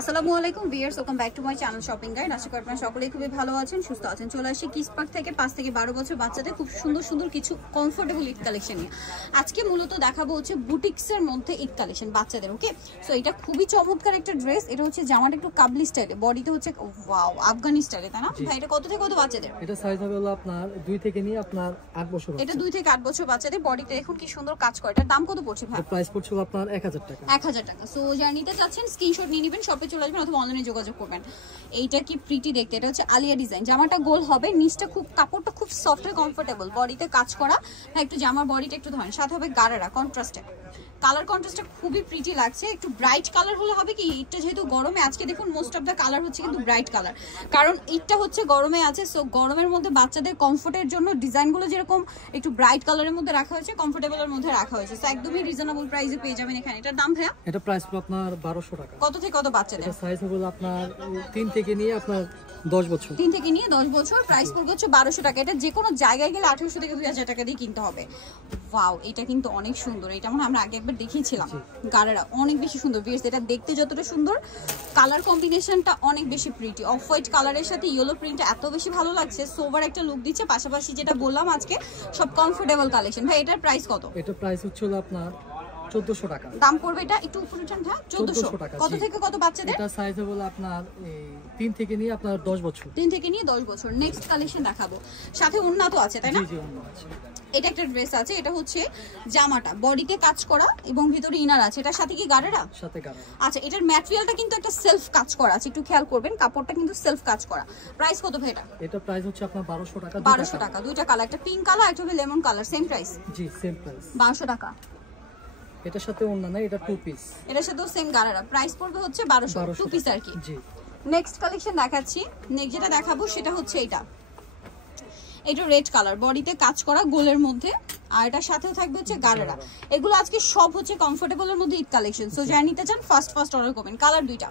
আসসালামু আলাইকুম viewers, welcome back to my channel shopping guide. আশা করি আপনারা সকলেই খুবই ভালো আছেন, সুস্থ আছেন। চলে আসি কিস পার্ক থেকে 5 থেকে 12 বছর বাচ্চাদের খুব সুন্দর সুন্দর কিছু কমফোর্টেবল ঈদ কালেকশন নিয়ে আজকে মূলত দেখাবো হচ্ছে বুটিক্সের মধ্যে ঈদ কালেকশন বাচ্চাদের। ওকে, সো এটা খুবই চমৎকার একটা ড্রেস। এটা হচ্ছে জামাটা একটু কাবলি স্টাইলে, বডিতে হচ্ছে ওয়াও আফগানি স্টাইলে, তাই না ভাই? এটা কত থেকে কত বাচ্চাদের? এটা সাইজ হবে হলো আপনার 2 থেকে নিয়ে আপনার 8 বছর। এটা 2 থেকে 8 বছর বাচ্চাদের। বডিতে এখন কি সুন্দর কাজ করে। এটার দাম কত পড়ছে ভাই? প্রাইস পড়ছে আপনার 1000 টাকা। 1000 টাকা। সো যারা নিতে চাচ্ছেন স্ক্রিনশট নিয়ে নেবেন, শপে চলে আসবেন অথবা অনলাইনে যোগাযোগ করবেন। এইটা কি প্রিটি দেখতে। এটা হচ্ছে আলিয়া ডিজাইন। জামাটা গোল হবে, নিচটা খুব কাপড়টা খুব সফট আর কমফোর্টেবল, বডিতে কাজ করা। হ্যাঁ, একটু জামার বডিটা একটু ধরেন, সাথে হবে গারারা কন্ট্রাস্টে। কালার কন্ট্রাস্টটা খুবই প্রিটি লাগছে। একটু ব্রাইট কালার হলে হবে কি, ঈদটা যেহেতু গরমে, আজকে দেখুন মোস্ট অফ দ্য কালার হচ্ছে কিন্তু ব্রাইট কালার, কারণ ঈদটা হচ্ছে গরমে আছে। সো গরমের মধ্যে বাচ্চাদের কমফোর্টের জন্য ডিজাইনগুলো যেরকম একটু ব্রাইট কালারের মধ্যে রাখা হয়েছে, কমফোর্টেবলের মধ্যে রাখা হয়েছে। সো একদমই রিজনেবল প্রাইসে পেয়ে যাবেন এখানে। এটার দাম ভাইয়া? এটা প্রাইস পড়বে আপনার 1200 টাকা। কত থেকে কত বাচ্চাদের? এটা সাইজ হবে আপনার 3 থেকে নিয়ে আপনার 10 বছর। 3 থেকে নিয়ে 10 বছর। প্রাইস পড়বে হচ্ছে 1200 টাকা। এটা যে কোনো জায়গায় গেলে 1800 থেকে 2000 টাকা দিয়ে কিনতে হবে। ওয়াও, এটা কিন্তু অনেক সুন্দর। এটা আমরা আগে একবার দেখিয়েছিলাম। গাড়ারা অনেক বেশি সুন্দর। ভিউয়ার্স, এটা দেখতে যতটা সুন্দর, কালার কম্বিনেশনটা অনেক বেশি প্রিটি। অফ হোয়াইট কালারের সাথে ইয়েলো প্রিন্টটা এত বেশি ভালো লাগছে, সোভার একটা লুক দিচ্ছে। পাশাপাশি যেটা বললাম আজকে সব কমফোর্টেবল কালেকশন। ভাই এটার প্রাইস কত? এটা প্রাইস হচ্ছে আপনার 1400 টাকা। দাম পড়বে এটা একটু উপরে টান। হ্যাঁ, 1400 টাকা। কত থেকে কত বাচ্চাদের? এটা সাইজ হবে আপনার 3 থেকে নিয়ে আপনার 10 বছর। 3 থেকে নিয়ে 10 বছর। নেক্সট কালেকশন দেখাবো, সাথে ওন্না তো আছে, তাই না? জি জি, ওন্না আছে। এটা একটা ড্রেস আছে। এটা হচ্ছে জামাটা বডিতে কাজ করা এবং ভিতরে ইনার আছে। এটার সাথে কি গাড়েরা? সাথে গাড়েরা। আচ্ছা, এটার ম্যাটেরিয়ালটা কিন্তু একটা সেলফ কাজ করা আছে, একটু খেয়াল করবেন। কাপড়টা কিন্তু সেলফ কাজ করা। প্রাইস কত ভাই এটা? এটা প্রাইস হচ্ছে আপনার 1200 টাকা। 1200 টাকা। দুইটা কালার, একটা পিঙ্ক কালার, একটা হবে লেমন কালার। Same price? জি, সেম প্রাইস। 1200 টাকা। এটার সাথে ওন্না না, এটা 2 পিস। এটার সাথেও সেম গাড়েরা। প্রাইস পড়বে হচ্ছে 1200, 2 পিস আর কি। জি। নেক্সট কালেকশন দেখাচ্ছি। নেক্সট যেটা দেখাবো সেটা হচ্ছে এটা। এটা রেড কালার, বডিতে কাজ করা গোলের মধ্যে, আর এটার সাথেও থাকবে হচ্ছে গাড়েরা। এগুলো আজকে সব হচ্ছে কমফোর্টেবলের মধ্যে ঈদ কালেকশন। সো যারা নিতে চান ফার্স্ট অর্ডার করবেন। কালার দুইটা,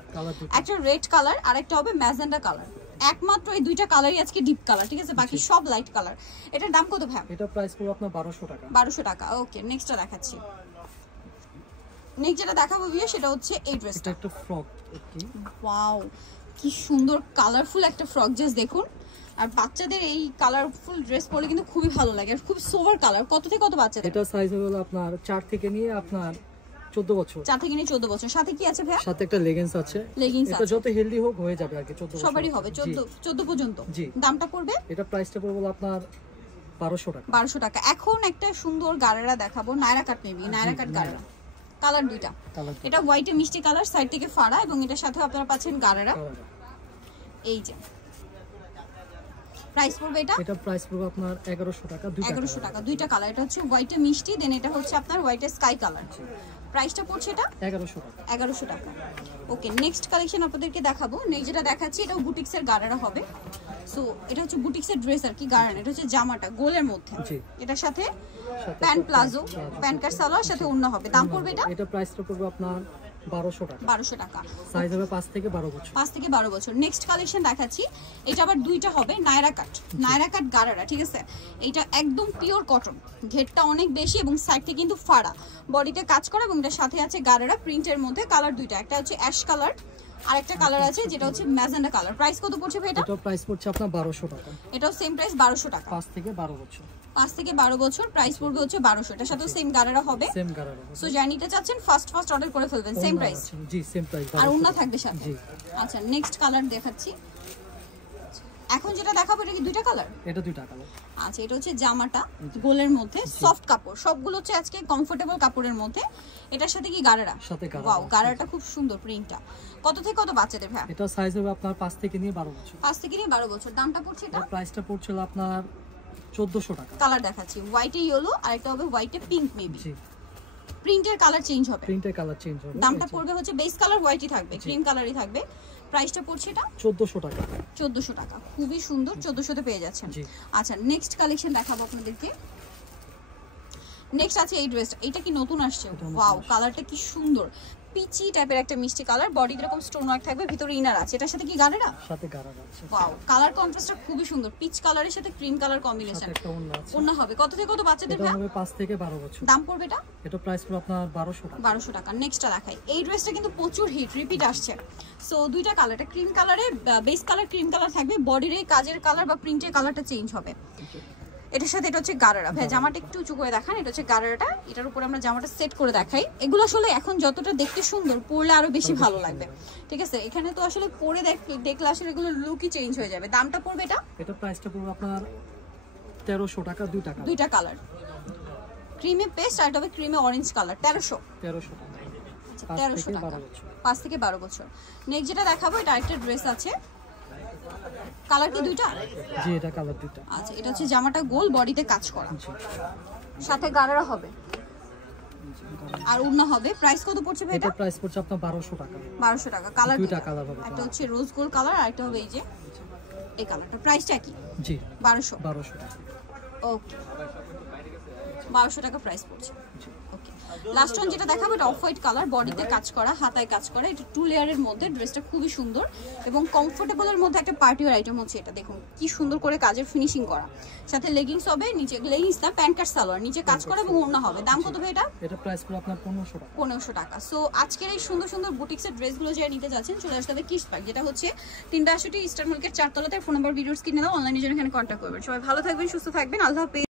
একটা রেড কালার আর একটা হবে ম্যাজেন্ডা কালার। একমাত্র এই দুইটা কালারই আজকে ডিপ কালার, ঠিক আছে? বাকি সব লাইট কালার। এটার দাম কত ভাই? এটা প্রাইস পড়বে আপনার 1200 টাকা। 1200 টাকা। ওকে, নেক্সটটা দেখাচ্ছি। নেক্সট যেটা দেখাবো ভিউ, সেটা হচ্ছে এই ড্রেসটা। এটা একটা ফ্রক। ওয়াও, কি সুন্দর কালারফুল একটা ফ্রক, জাস্ট দেখুন। আর বাচ্চাদের এই কালারফুল ড্রেস পরে কিন্তু খুবই ভালো লাগে, আর খুব সোভার কালার। কত থেকে কত বাচ্চাদের? এটা সাইজ হলো আপনার 4 থেকে নিয়ে আপনার 14 বছর। 4 থেকে নিয়ে 14 বছর। সাথে কি আছে ভাই? সাথে একটা লেগিংস আছে। এটা যত হেলদি হোক হয়ে যাবে আর কি। 14 বছর সবারই হবে। 14 পর্যন্ত। জি। দামটা পড়বে? এটা প্রাইসটা পড়বে আপনার 1200 টাকা। 1200 টাকা। এখন একটা সুন্দর গাড়েরা দেখাবো, নায়রা কাট নেবি, নায়রা কাট গাড়েরা। কালার দুইটা। এটা হোয়াইটে মিষ্টি কালার, সাইড থেকে ফাড়া, এবং এটার সাথে আপনারা পাচ্ছেন গাড়েরা। এই যে প্রাইস পড়বে এটা? এটা প্রাইস পড়বে আপনার 1100 টাকা। 1100 টাকা। দুইটা কালার। এটা হচ্ছে হোয়াইটে মিষ্টি, দেন এটা হচ্ছে আপনার হোয়াইটে স্কাই কালার। প্রাইসটা পড়ছে এটা 1100 টাকা। 1100 টাকা। ওকে, নেক্সট কালেকশন আপনাদেরকে দেখাবো। নেক্সট যেটা দেখাচ্ছি এটাও বুটিক্সের গাড়ারা হবে। সো এটা হচ্ছে বুটিক্সের ড্রেস আর কি, গাড়ান। এটা হচ্ছে জামাটা গোলের মধ্যে, এটার সাথে প্যান্ট প্লাজো, প্যান্ট কাট সালোয়ার, সাথে ওড়না হবে। দাম পড়বে এটা? এটা প্রাইসটা পড়বে আপনার 1200 টাকা। 1200 টাকা। সাইজ হবে 5 থেকে 12 বছর। 5 থেকে 12 বছর। নেক্সট কালেকশন দেখাচ্ছি। এটা আবার দুইটা হবে, নায়রা কাট, নায়রা কাট গাড়ারা, ঠিক আছে? এটা একদম পিওর কটন, ঘেরটা অনেক বেশি এবং সাইড থেকে কিন্তু ফাড়া, বডিতে কাজ করা, এবং এটার সাথে আছে গাড়ারা প্রিন্টের মধ্যে। কালার দুইটা, একটা হচ্ছে অ্যাশ কালার আর একটা কালার আছে যেটা হচ্ছে ম্যাজেন্ডা কালার। প্রাইস কত পড়ছে ভাই এটা? এটা প্রাইস পড়ছে আপনার 1200 টাকা। এটাও সেম প্রাইস 1200 টাকা। 5 থেকে 12 বছর। 5 থেকে 12 বছর। প্রাইস পড়বে হচ্ছে 1200। এটার সাথে সেম গাড়ারা হবে। সেম গাড়ারা। সো যারা নিতে চাচ্ছেন ফার্স্ট অর্ডার করে ফেলবেন। Same price? জি, সেম প্রাইস। আর ওন্না থাকবে সাথে। জি। আচ্ছা, নেক্সট কালার দেখাচ্ছি। এখন যেটা দেখাবো এটা কি দুইটা কালার? এটা দুইটা কালার। আচ্ছা, এটা হচ্ছে জামাটা গোলের মধ্যে, সফট কাপড়, সবগুলো হচ্ছে আজকে কমফোর্টেবল কাপড়ের মধ্যে। এটার সাথে কি গাড়ারা? সাথে গাড়ারা। ওয়াও, গাড়াটা খুব সুন্দর প্রিন্টটা। কত থেকে কত বাচ্চাদের ভাই? এটা সাইজ হবে আপনার 5 থেকে নিয়ে 12 বছর। 5 থেকে নিয়ে 12 বছর। দামটা পড়ছে এটা? প্রাইসটা পড়ছিল আপনার 1400 টাকা। কালার দেখাচ্ছি, হোয়াইটে ইয়েলো আর একটা হবে হোয়াইটে পিঙ্ক মেবি। জি। প্রিন্টের কালার চেঞ্জ হবে। প্রিন্টের কালার চেঞ্জ হবে। দামটা পড়বে হচ্ছে বেস কালার হোয়াইটই থাকবে, ক্রিম কালারই থাকবে। প্রাইসটা পড়ছে এটা 1400 টাকা। 1400 টাকা। খুবই সুন্দর, 1400 তে পেয়ে যাচ্ছেন। আচ্ছা, নেক্সট কালেকশন দেখাবো আপনাদেরকে। নেক্সট আছে এই ড্রেসটা। এটা কি নতুন আসছে? ওয়াও, কালারটা কি সুন্দর, পিচি টাইপের একটা মিষ্টি কালার, বডি এরকম স্টোন ওয়ার্ক থাকবে, ভিতরে ইনার আছে। এটার সাথে কি গাড়েরা? সাথে গাড়ার আছে। ওয়াও, কালার কন্ট্রাস্টটা খুবই সুন্দর, পিচ কালারের সাথে ক্রিম কালার কম্বিনেশন। একটা ওন্না আছে। ওন্না হবে কত থেকে কত বাচ্চাদের? এটা হবে 5 থেকে 12 বছর। দাম পড়বে এটা? এটা প্রাইস পড়বে আপনার 1200 টাকা। 1200 টাকা। নেক্সটটা দেখাই। এই ড্রেসটা কিন্তু প্রচুর হিট, রিপিট আসছে। সো দুইটা কালার, এটা ক্রিম কালারে, বেস কালার ক্রিম কালার থাকবে, বডির এই কাজের কালার বা প্রিন্টের কালারটা চেঞ্জ হবে। এটার সাথে এটা হচ্ছে গারারা। ভাই জামাটা একটু উঁচু করে দেখান, এটা হচ্ছে গারারাটা, এটার উপরে আমরা জামাটা সেট করে দেখাই। এগুলো আসলে এখন যতটা দেখতে সুন্দর, পরলে আরো বেশি ভালো লাগবে, ঠিক আছে? এখানে তো আসলে পরে দেখলে আসলে এগুলো লুকই চেঞ্জ হয়ে যাবে। দামটা পড়বে এটা? এটা প্রাইসটা পড়বে আপনার 1300 টাকা, দুইটা কালার, ক্রিমে পেস্ট আর এটা হবে ক্রিমে অরেঞ্জ কালার। 1300 টাকা। আচ্ছা 1300 টাকা, 5 থেকে 12 বছর। নেক্সট যেটা দেখাবো, এটা আরেকটা ড্রেস আছে, কালার কি দুইটা? জি, এটা কালার দুইটা। আচ্ছা, এটা হচ্ছে জামাটা গোল, বডিতে কাজ করা, সাথে গারারা হবে আর ওড়না হবে। প্রাইস কত পড়ছে ভাই এটা? এটা প্রাইস পড়ছে আপনার 1200 টাকা। 1200 টাকা। কালার দুইটা কালার হবে, একটা হচ্ছে রোজ গোল্ড কালার আর একটা হবে এই যে এই কালারটা। প্রাইসটা কি? জি 1200 টাকা। ওকে, 1200 টাকা প্রাইস পড়ছে। ওকে, লাস্ট ওয়ান যেটা দেখাবো, এটা অফ হোয়াইট কালার, বডিতে কাজ করা, হাতায় কাজ করা, এটা 2 লেয়ারের মধ্যে। ড্রেসটা খুবই সুন্দর এবং কমফোর্টেবলের মধ্যে একটা পার্টি ওয়্যার আইটেম হচ্ছে এটা। দেখুন কি সুন্দর করে কাজের ফিনিশিং করা, সাথে লেগিংস হবে, নিচে লেগিংস না প্যান্ট কাট সালোয়ার, নিচে কাজ করা এবং ওড়না হবে। দাম কত ভাই এটা? এটা প্রাইস পড়বে আপনার 1500 টাকা। 1500 টাকা। সো আজকের এই সুন্দর সুন্দর বুটিক্সের ড্রেসগুলো যারা নিতে যাচ্ছেন, চলে আসতে হবে কিস পার্ক, যেটা হচ্ছে 362 ইস্টার্ন মার্কেট 4 তলাতে। ফোন নাম্বার ভিডিওর স্ক্রিনে দাও, অনলাইনে জন্য এখানে কন্ট্যাক্ট করবেন। সবাই ভালো থাকবেন, সুস্থ থাকবেন, আল্লাহ হাফেজ।